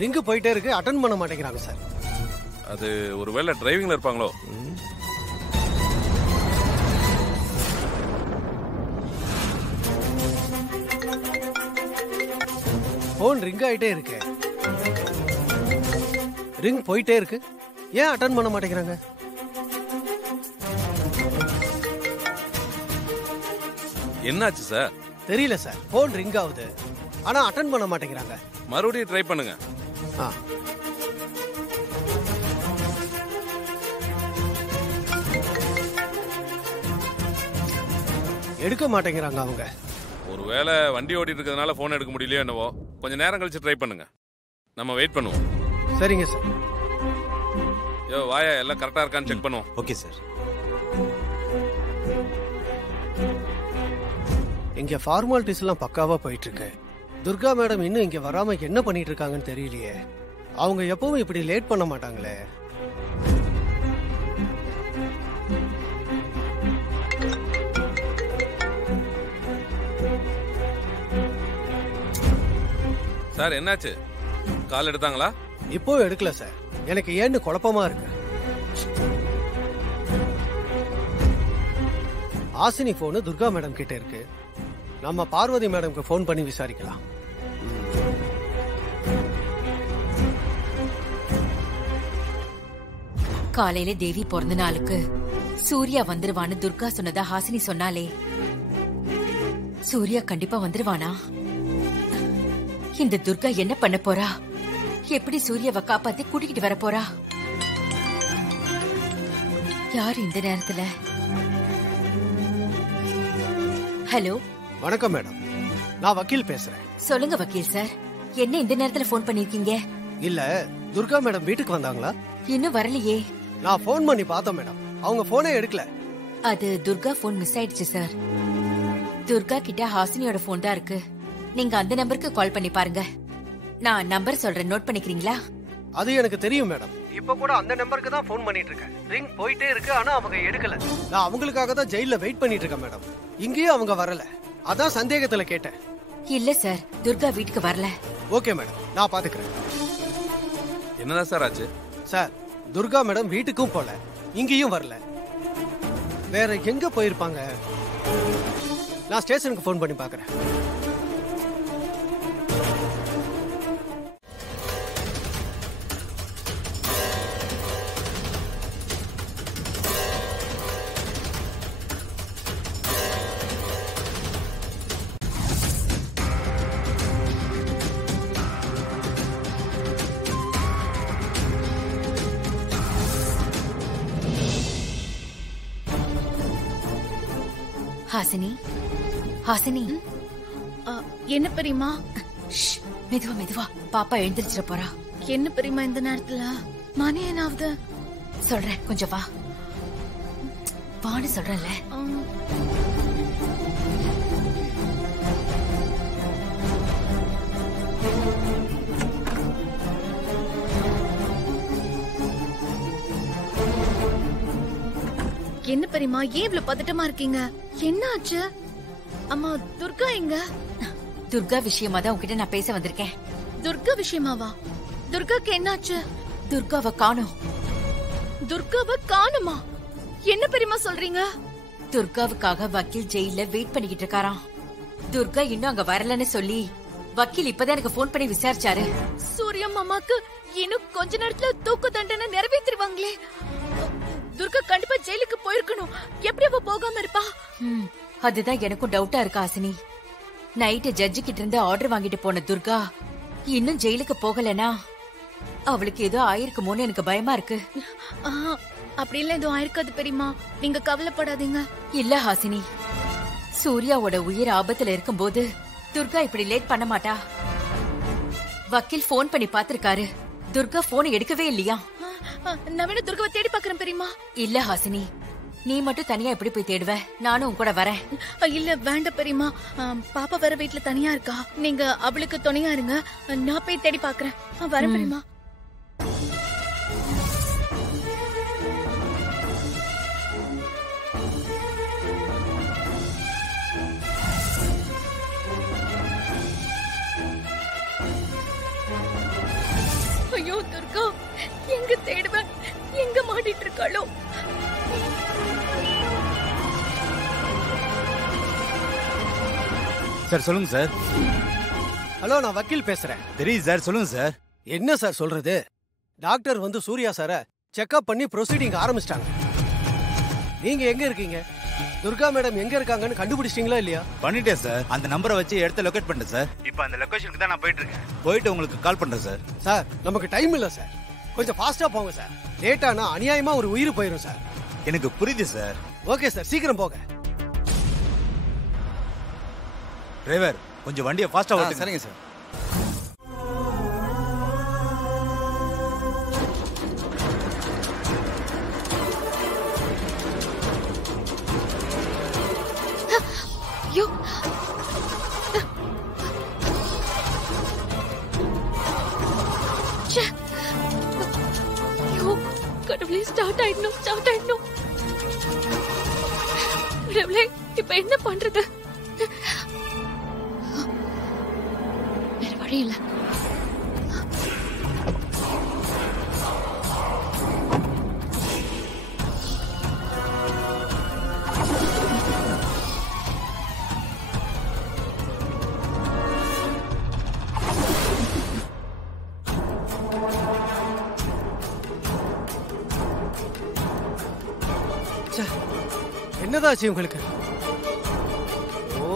Ring போயிட்டே இருக்கு, attend பண்ண மாட்டேங்கிறாங்க சார். அது ஒருவேளை டிரைவிங்ல இருப்பாங்களோ? போன் ரிங் ஆயிட்டே இருக்கு, ரிங் போயிட்டே இருக்கு, ஏன் அட்டெண்ட் பண்ண மாட்டேங்கிறாங்க? என்னாச்சு சார்? தெரியல சார், போன் ரிங் ஆகுது ஆனா அட்டெண்ட் பண்ண மாட்டேங்கிறாங்க. மறுபடியும் ட்ரை பண்ணுங்க. எடுக்க மாட்டேங்கிறாங்க அவங்க. ஒருவேளை வண்டி ஓட்டிட்டு இருக்கிறதுனால போன் எடுக்க முடியலையோ என்னவோ. கொஞ்சம் நேரம் கழிச்சு ட்ரை பண்ணுங்க, நம்ம வெயிட் பண்ணுவோம். சரிங்க சார். யோ வாயா, எல்லாம் கரெக்டா இருக்கான்னு செக் பண்ணுவோம். Okay sir. இங்க ஃபார்மாலிட்டிஸ் எல்லாம் பக்காவா போயிட்டு இருக்கு. துர்கா மேடம் இன்னும் இங்க வராம என்ன பண்ணிட்டு இருக்காங்கன்னு தெரியலையே. அவங்க எப்பவும் இப்படி லேட் பண்ண மாட்டாங்களே. சார் என்னாச்சு? கால் எடுத்தாங்களா? இப்போ எடுக்கல சார், எனக்கு ஏன்னு குழப்பமா இருக்கு. ஆசினி போனு துர்கா மேடம் கிட்ட இருக்கு, நம்ம பார்வதி மேடம்க்கு போன் பண்ணி விசாரிக்கலாம். காலையில தேவி பிறந்த நாளுக்கு சூர்யா வந்துருவான்னு துர்கா சொன்னதா ஹாசினி சொன்னாலே, சூர்யா கண்டிப்பா வந்துருவானா? இந்த துர்கா என்ன பண்ண போறா? எப்படி சூர்யாவை காப்பாத்தி கூட்டிக்கிட்டு வர போறா? யார் இந்த நேரத்துல? ஹலோ, வணக்கம் மேடம், நான் வக்கீல் பேசுறேன். சொல்லுங்க வக்கீல் சார், என்ன இந்த நேரத்துல போன் பண்ணிருக்கீங்க? இல்ல, துர்கா மேடம் வீட்டுக்கு வந்தாங்களா? இன்னும் வரலையே. நான் போன் பண்ணி பார்த்தேன் மேடம், அவங்க போனே எடுக்கல. அது துர்கா போன் மிஸ் ஆயிடுச்சு சார். துர்கா கிட்ட ஹாசினியோட போன் தான் இருக்கு. நீங்க அந்த நம்பருக்கு கால் பண்ணி பாருங்க. நான் நம்பர் சொல்றேன், நோட் பண்ணிக்கிறீங்களா? அது எனக்கு தெரியும் மேடம், இப்ப கூட அந்த நம்பருக்கு தான் போன் பண்ணிட்டு இருக்கேன். ரிங் போயிட்டே இருக்கு ஆனா அவங்க எடுக்கல. நான் அவங்களுக்காக தான் ஜெயில வெயிட் பண்ணிட்டு இருக்கேன் மேடம். இங்கேயும் அவங்க வரல, அதான் சந்தேகத்துல கேட்டேன். இல்ல சார், துர்கா வீட்டுக்கு வரல. ஓகே மேடம், நான் பாத்துக்கிறேன். என்னதான் சார் ஆச்சு? சார், துர்கா மேடம் வீட்டுக்கும் போல, இங்கேயும் வரல. வேற எங்க போயிருப்பாங்க? நான் ஸ்டேஷனுக்கு போன் பண்ணி பாக்குறேன். ஹாசினி, ஹாசினி. என்ன பெரியமா? மெதுவா மெதுவா, பாப்பா எழுந்திருச்சிட போறா. என்ன பெரியமா இந்த நேரத்துல? மணி என்னாவது? சொல்றேன், கொஞ்சம் வா. வான்னு சொல்றேன்ல. என்ன பெரியமா, ஏன் இவ்வளவு பதட்டமா இருக்கீங்க? என்ன ஆச்சு? அம்மா, துர்கா எங்க? துர்கா விஷயமா தான் உங்ககிட்ட நான் பேச வந்திருக்கேன். துர்கா விஷயமாவா? துர்காக்கு என்னாச்சு? துர்காவை காணோம். துர்காவை காணுமா? என்ன பெரியமா சொல்றீங்க? துர்காவுக்காக வக்கீல் ஜெயில வெயிட் பண்ணிக்கிட்டு இருக்காராம். துர்கா இன்னும் அங்க வரலன்னு சொல்லி வக்கீல் இப்பதான் எனக்கு போன் பண்ணி விசாரிச்சாரு. சூர்யா மாமாக்கு இன்னும் கொஞ்ச நேரத்துல தூக்கு தண்டனை நிறைவேற்றிடுவாங்களே. துர்கா கண்டிப்பா ஜெயிலுக்கு போயிருக்கணும். எப்படி அவ போகாம இருப்பா? அதுதான் எனக்கும் டவுட்டா இருக்கு ஹாசினி. நைட்டு ஜட்ஜு கிட்ட இருந்து ஆர்டர் வாங்கிட்டு போன துர்கா இன்னும் ஜெயிலுக்கு போகலனா அவளுக்கு ஏதோ ஆயிருக்குமோன்னு எனக்கு பயமா இருக்கு. அப்படி எல்லாம் எதுவும் ஆயிருக்காது பெரியமா, நீங்க கவலைப்படாதீங்க. இல்ல ஹாசினி, சூர்யாவோட உயிர் ஆபத்துல இருக்கும்போது துர்கா இப்படி லேட் பண்ண மாட்டா. வக்கீல் போன் பண்ணி பாத்திருக்காரு, துர்கா போன் எடுக்கவே இல்லையா. நான் வேணா துர்காவை தேடி பாக்குறேன் பெரியமா. இல்ல ஹாசினி, நீ மட்டும் தனியா எப்படி போய் தேடுவ? நானும் உன் கூட வரேன். இல்ல வேண்டாம் பெரியமா, பாப்பா வேற வீட்டுல தனியா இருக்கா. நீங்க அவளுக்கு துணையா இருங்க, நான் போய் தேடி பாக்குறேன். வரேன் பெரியமா. ஐயோ துர்கா, எங்க தேடுவேன், எங்க மாட்டிட்டு இருக்காளோ? சார் சொல்லுங்க சார். ஹலோ, நான் வக்கீல் பேசுறேன். தெரியுது சார், சொல்லுங்க சார். என்ன சார் சொல்றது? டாக்டர் வந்து சூர்யா சார செக்அப் பண்ணி ப்ரொசீடிங் ஆரம்பிச்சிட்டாங்க. நீங்க எங்க இருக்கீங்க? துர்கா மேடம் எங்க இருக்காங்கன்னு கண்டுபிடிச்சிட்டீங்களா இல்லையா? பண்ணிட்டேன் சார். அந்த நம்பரை வச்சு இடத்த லொகேட் பண்ணிட்டேன் சார். இப்போ அந்த லொகேஷனுக்கு தான் நான் போயிட்டு இருக்கேன். போயிட்டு உங்களுக்கு கால் பண்றேன் சார். சார், நமக்கு டைம் இல்ல சார். கொஞ்சம் ஃபாஸ்டா போங்க சார். லேட்டானா அநியாயமா ஒரு உயிர் போயிடும் சார். எனக்கு புரியுது சார். ஓகே சார், சீக்கிரம் போங்க. டிரைவர், கொஞ்சம் வண்டியை ஃபாஸ்டா ஓட்டுங்க. சரிங்க சார். ஐயோ, ஐயோ கடவுளே, ஸ்டார்ட் ஆயிடணும். கடவுளே, இப்ப என்ன பண்றது? வேற வழி இல்ல. என்னதாச்சு உங்களுக்கு? ஓ,